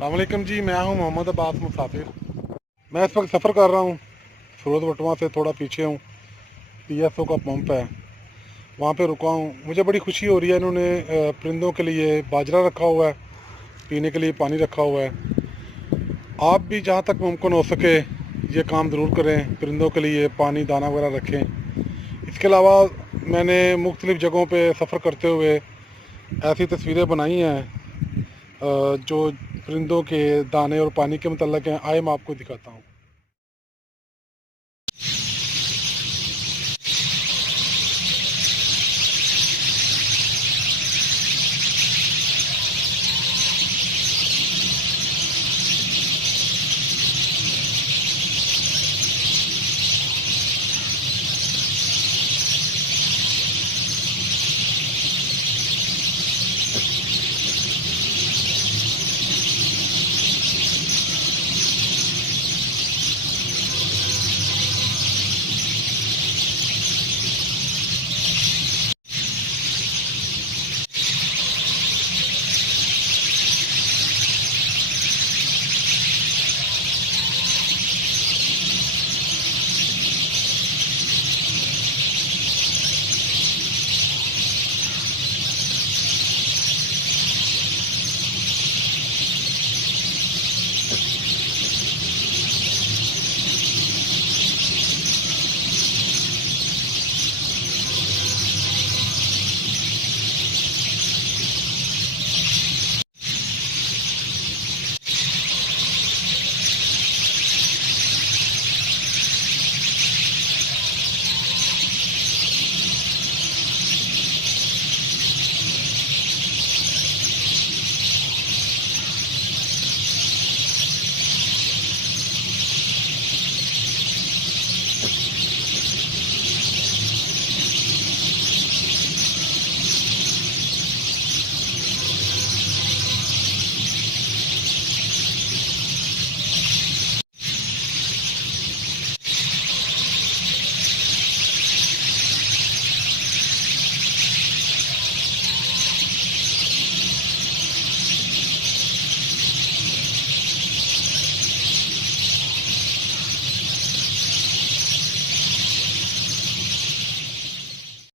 अस्सलामुअलैकुम जी, मैं हूं मोहम्मद अब्बास मुसाफिर। मैं इस वक्त सफ़र कर रहा हूं। सूरत वटवा से थोड़ा पीछे हूं। पीएसओ का पंप है, वहां पे रुका हूं। मुझे बड़ी खुशी हो रही है, इन्होंने परिंदों के लिए बाजरा रखा हुआ है, पीने के लिए पानी रखा हुआ है। आप भी जहां तक मुमकिन हो सके ये काम ज़रूर करें, परिंदों के लिए पानी दाना वगैरह रखें। इसके अलावा मैंने मुख्तलिफ़ जगहों पे सफ़र करते हुए ऐसी तस्वीरें बनाई हैं जो परिंदों के दाने और पानी के मतलब हैं। आए मैं आपको दिखाता हूँ।